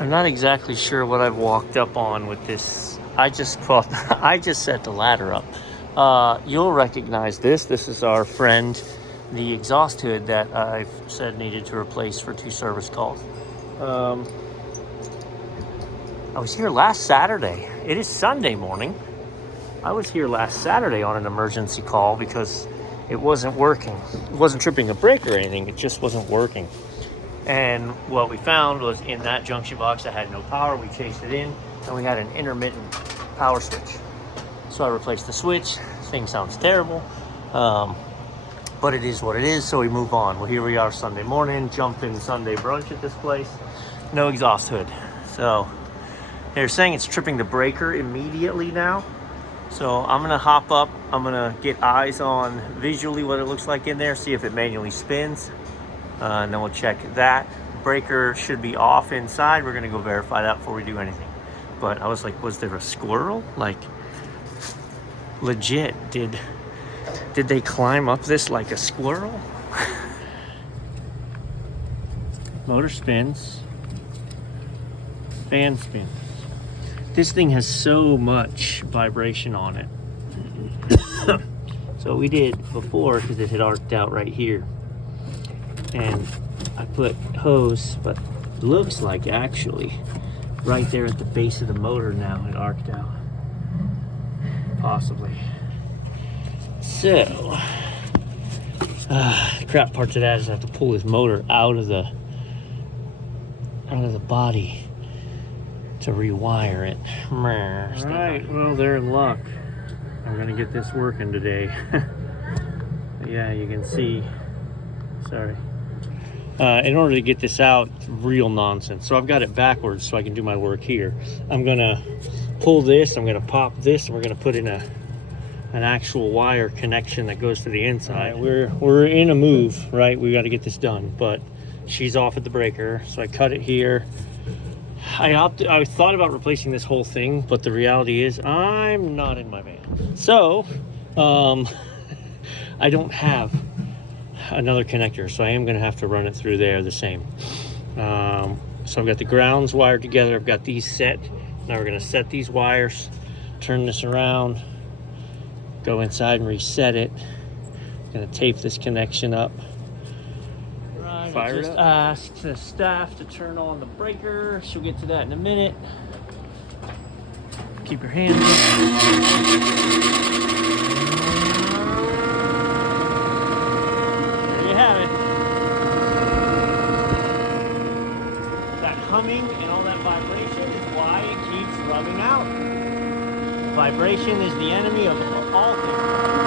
I'm not exactly sure what I've walked up on with this. I just set the ladder up. You'll recognize this. This is our friend, the exhaust hood that I've said needed to replace for 2 service calls. I was here last Saturday. It is Sunday morning. I was here last Saturday on an emergency call because it wasn't working. It wasn't tripping a brake or anything. It just wasn't working. And what we found was in that junction box that had no power. We chased it in, and we had an intermittent power switch. So I replaced the switch. Thing sounds terrible, but it is what it is. So we move on. Well, here we are Sunday morning, jumping Sunday brunch at this place. No exhaust hood. So they're saying it's tripping the breaker immediately now. So I'm gonna hop up. I'm gonna get eyes on visually what it looks like in there, see if it manually spins. And then we'll check that. Breaker should be off inside. We're gonna go verify that before we do anything. But I was like, was there a squirrel? Like, legit, did they climb up this like a squirrel? Motor spins. Fan spins. This thing has so much vibration on it. So we did before, because it had arced out right here. And I put hose, but it looks like actually right there at the base of the motor now it arced out. Possibly. So, the crap part to that is I have to pull this motor out of the body to rewire it. All right, well, they're in luck. I'm gonna get this working today. Yeah, you can see. Sorry. In order to get this out, it's real nonsense. So I've got it backwards so I can do my work here. I'm gonna pull this, I'm gonna pop this, and we're gonna put in an actual wire connection that goes to the inside. We're in a move, right? We got to get this done, but she's off at the breaker, so I cut it here. I thought about replacing this whole thing, but the reality is I'm not in my van. So, I don't have another connector, so I am going to have to run it through there the same. So I've got the grounds wired together. I've got these set. Now we're going to set these wires, turn this around, go inside and reset it. I'm going to tape this connection up. Right, I just asked the staff to turn on the breaker. She'll get to that in a minute. Keep your hands up. Humming and all that vibration is why it keeps rubbing out. Vibration is the enemy of all things.